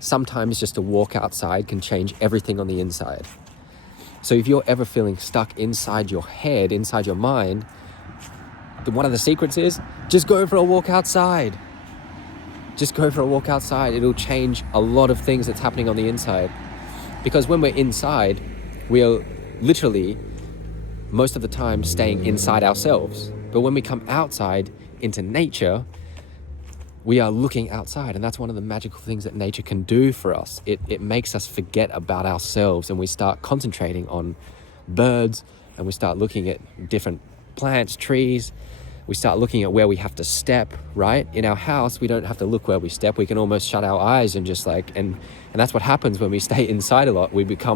sometimes just a walk outside can change everything on the inside. So if you're ever feeling stuck inside your head, inside your mind, one of the secrets is just go for a walk outside. Just go for a walk outside. It'll change a lot of things that's happening on the inside. Because when we're inside, we are literally, most of the time, staying inside ourselves. But when we come outside into nature, we are looking outside. And that's one of the magical things that nature can do for us. It makes us forget about ourselves, and we start concentrating on birds, and we start looking at different plants, trees. We start looking at where we have to step, right? In our house, we don't have to look where we step. We can almost shut our eyes and just and that's what happens when we stay inside a lot. We get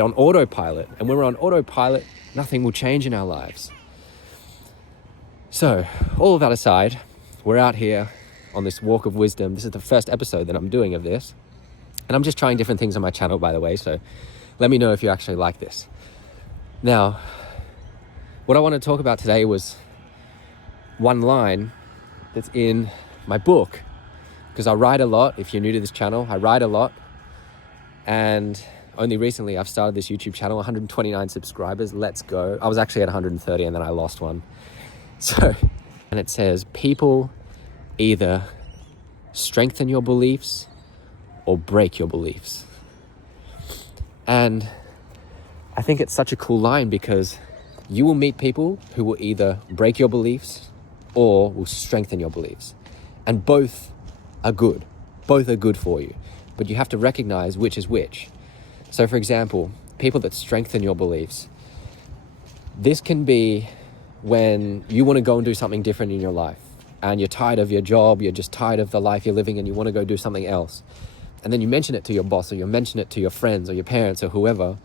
on autopilot. And when we're on autopilot, nothing will change in our lives. So, all of that aside, we're out here on this walk of wisdom. This is the first episode that I'm doing of this. And I'm just trying different things on my channel, by the way. So let me know if you actually like this. Now, what I want to talk about today was one line that's in my book, because I write a lot. If you're new to this channel, I write a lot, and only recently I've started this YouTube channel, 129 subscribers. Let's go. I was actually at 130 and then I lost one. So, and it says, people either strengthen your beliefs or break your beliefs. And I think it's such a cool line, because you will meet people who will either break your beliefs or will strengthen your beliefs. And both are good. Both are good for you. But you have to recognize which is which. So for example, people that strengthen your beliefs, this can be when you want to go and do something different in your life, and you're tired of your job, you're just tired of the life you're living, and you want to go do something else. And then you mention it to your boss, or you mention it to your friends or your parents or whoever,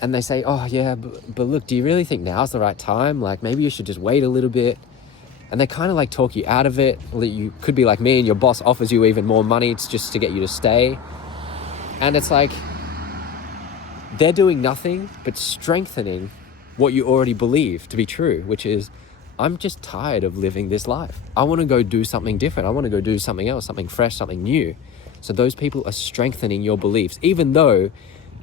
and they say, oh yeah, but look, do you really think now's the right time? Like, maybe you should just wait a little bit. And they kind of like talk you out of it. You could be like me, and your boss offers you even more money just to get you to stay. And it's like, they're doing nothing but strengthening what you already believe to be true, which is, I'm just tired of living this life. I want to go do something different. I want to go do something else, something fresh, something new. So those people are strengthening your beliefs, even though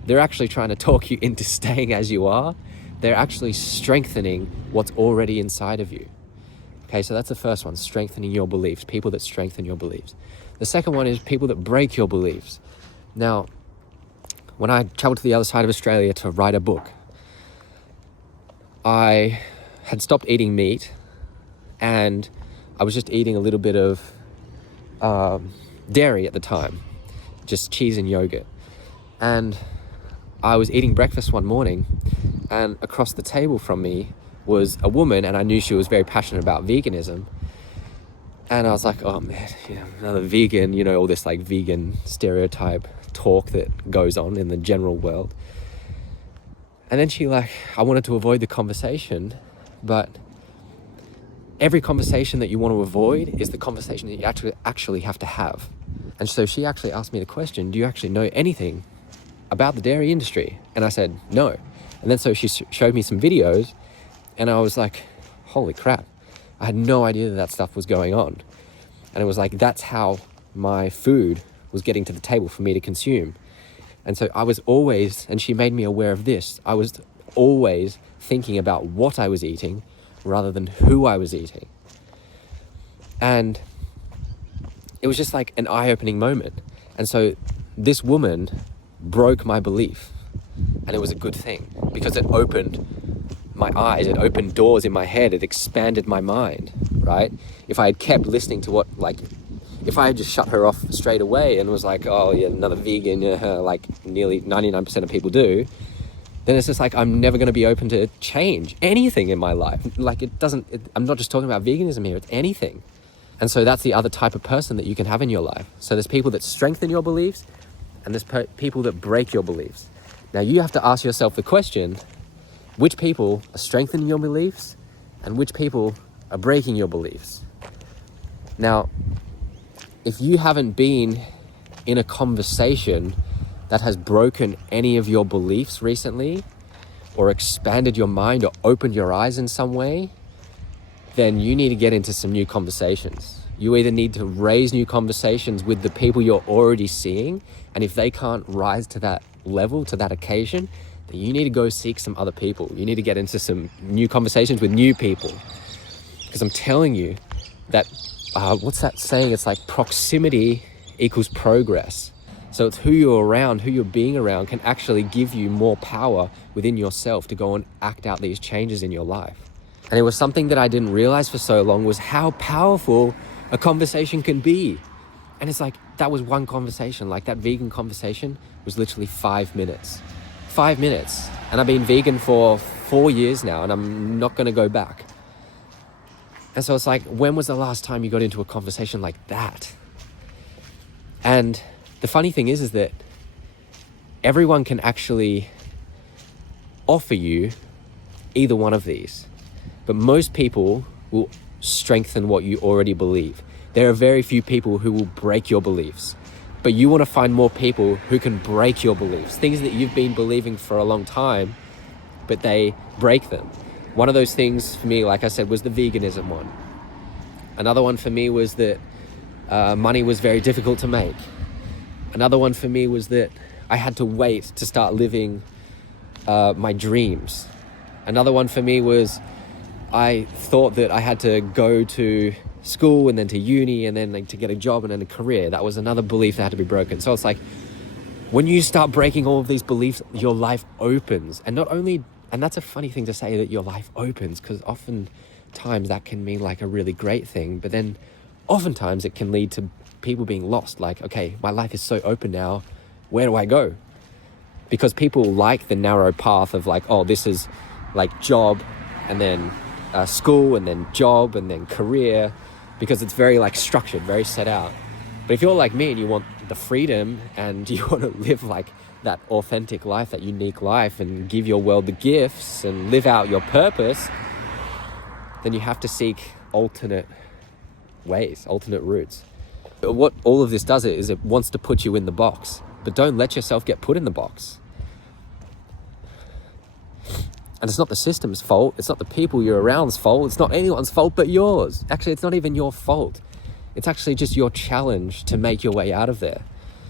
they're actually trying to talk you into staying as you are. They're actually strengthening what's already inside of you. Okay, so that's the first one, strengthening your beliefs, people that strengthen your beliefs. The second one is people that break your beliefs. Now, when I traveled to the other side of Australia to write a book, I had stopped eating meat, and I was just eating a little bit of dairy at the time, just cheese and yogurt. And I was eating breakfast one morning, and across the table from me was a woman, and I knew she was very passionate about veganism. And I was like, oh man, another vegan, all this like vegan stereotype talk that goes on in the general world. And then I wanted to avoid the conversation, but every conversation that you want to avoid is the conversation that you actually have to have. And so she actually asked me the question, do you actually know anything about the dairy industry? And I said, no. And then so she showed me some videos, and I was like, holy crap. I had no idea that stuff was going on. And it was like, that's how my food was getting to the table for me to consume. And so I was always, and she made me aware of this, I was always thinking about what I was eating rather than who I was eating. And it was just like an eye-opening moment. And so this woman broke my belief, and it was a good thing, because it opened my eyes, it opened doors in my head, it expanded my mind, right? If I had kept listening to if I had just shut her off straight away and was like, oh yeah, another vegan, like nearly 99% of people do, then it's just like, I'm never going to be open to change anything in my life. Like I'm not just talking about veganism here, it's anything. And so that's the other type of person that you can have in your life. So there's people that strengthen your beliefs, and there's people that break your beliefs. Now you have to ask yourself the question, which people are strengthening your beliefs and which people are breaking your beliefs? Now, if you haven't been in a conversation that has broken any of your beliefs recently, or expanded your mind or opened your eyes in some way, then you need to get into some new conversations. You either need to raise new conversations with the people you're already seeing, and if they can't rise to that level, to that occasion, then you need to go seek some other people. You need to get into some new conversations with new people. Because I'm telling you that, what's that saying? It's like proximity equals progress. So it's who you're around, who you're being around can actually give you more power within yourself to go and act out these changes in your life. And it was something that I didn't realize for so long, was how powerful a conversation can be. And it's like, that was one conversation. Like that vegan conversation was literally 5 minutes. 5 minutes. And I've been vegan for 4 years now, and I'm not going to go back. And so it's like, when was the last time you got into a conversation like that? And the funny thing is that everyone can actually offer you either one of these. But most people will strengthen what you already believe. There are very few people who will break your beliefs. But you want to find more people who can break your beliefs. Things that you've been believing for a long time, but they break them. One of those things for me, like I said, was the veganism one. Another one for me was that money was very difficult to make. Another one for me was that I had to wait to start living my dreams. Another one for me was I thought that I had to go to school and then to uni and then to get a job and then a career. That was another belief that had to be broken. So it's like, when you start breaking all of these beliefs, your life opens. And not only, and that's a funny thing to say, that your life opens, because oftentimes that can mean like a really great thing, but then oftentimes it can lead to people being lost. Like, okay, my life is so open now, where do I go? Because people like the narrow path of like, oh, this is like job and then school and then job and then career, because it's very like structured, very set out. But if you're like me and you want the freedom and you want to live like that authentic life, that unique life, and give your world the gifts and live out your purpose, then you have to seek alternate ways, alternate routes. But what all of this does is it wants to put you in the box, but don't let yourself get put in the box. And it's not the system's fault. It's not the people you're around's fault. It's not anyone's fault but yours. Actually, it's not even your fault. It's actually just your challenge to make your way out of there.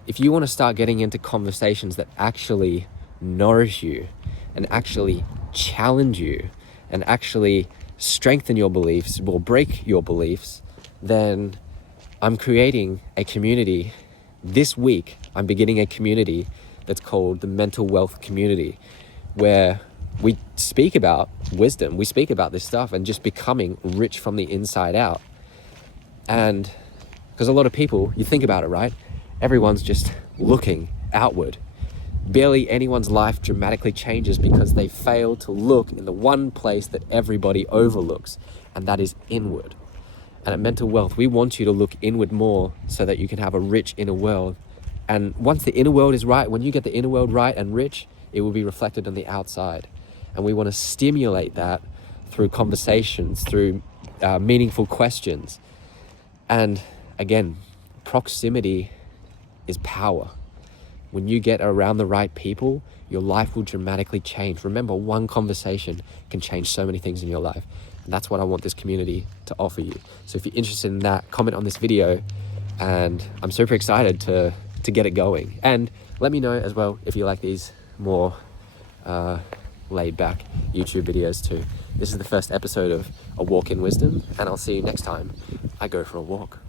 If you want to start getting into conversations that actually nourish you and actually challenge you and actually strengthen your beliefs or break your beliefs, then I'm creating a community. This week, I'm beginning a community that's called the Mental Wealth Community, where we speak about wisdom, we speak about this stuff and just becoming rich from the inside out. And because a lot of people, you think about it, right? Everyone's just looking outward. Barely anyone's life dramatically changes because they fail to look in the one place that everybody overlooks, and that is inward. And at Mental Wealth, we want you to look inward more so that you can have a rich inner world. And once the inner world is right, when you get the inner world right and rich, it will be reflected on the outside. And we want to stimulate that through conversations, through meaningful questions. And again, proximity is power. When you get around the right people, your life will dramatically change. Remember, one conversation can change so many things in your life. And that's what I want this community to offer you. So if you're interested in that, comment on this video, and I'm super excited to get it going. And let me know as well if you like these more laid back YouTube videos too. This is the first episode of A Walk in Wisdom, and I'll see you next time I go for a walk.